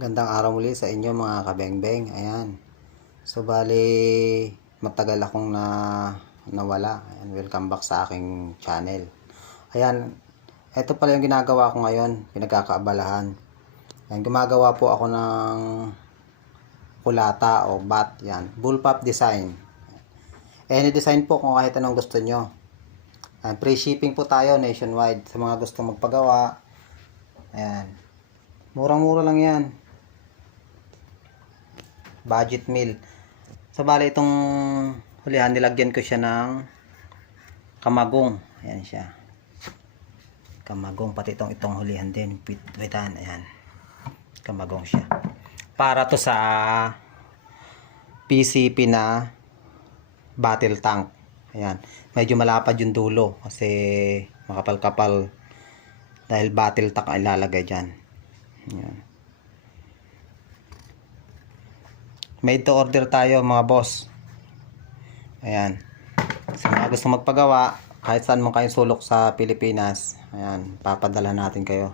Gandang araw muli sa inyo mga kabengbeng. Ayan. So bali matagal akong nawala. Ayan, welcome back sa aking channel. Ayan. Ito pala yung ginagawa ko ngayon, pinagkakaabalahan. Ayan, gumagawa po ako ng kulata o bat. Yan, bullpup design. Any design po kung kahit anong gusto nyo. Ayan, free shipping po tayo nationwide sa mga gustong magpagawa. Ayan. Murang-mura lang yan. Budget meal. So bali itong hulihan, nilagyan ko siya ng kamagong. Ayan siya. Kamagong, pati itong hulihan din. Pitan, ayan. Kamagong siya. Para to sa PCP na battle tank. Ayan. Medyo malapad yung dulo kasi makapal-kapal dahil battle tank ay ilalagay dyan. Ayan. Made to order tayo mga boss. Ayan. Sa mga gusto magpagawa, kahit saan mo kayong sulok sa Pilipinas, ayan, papadala natin kayo.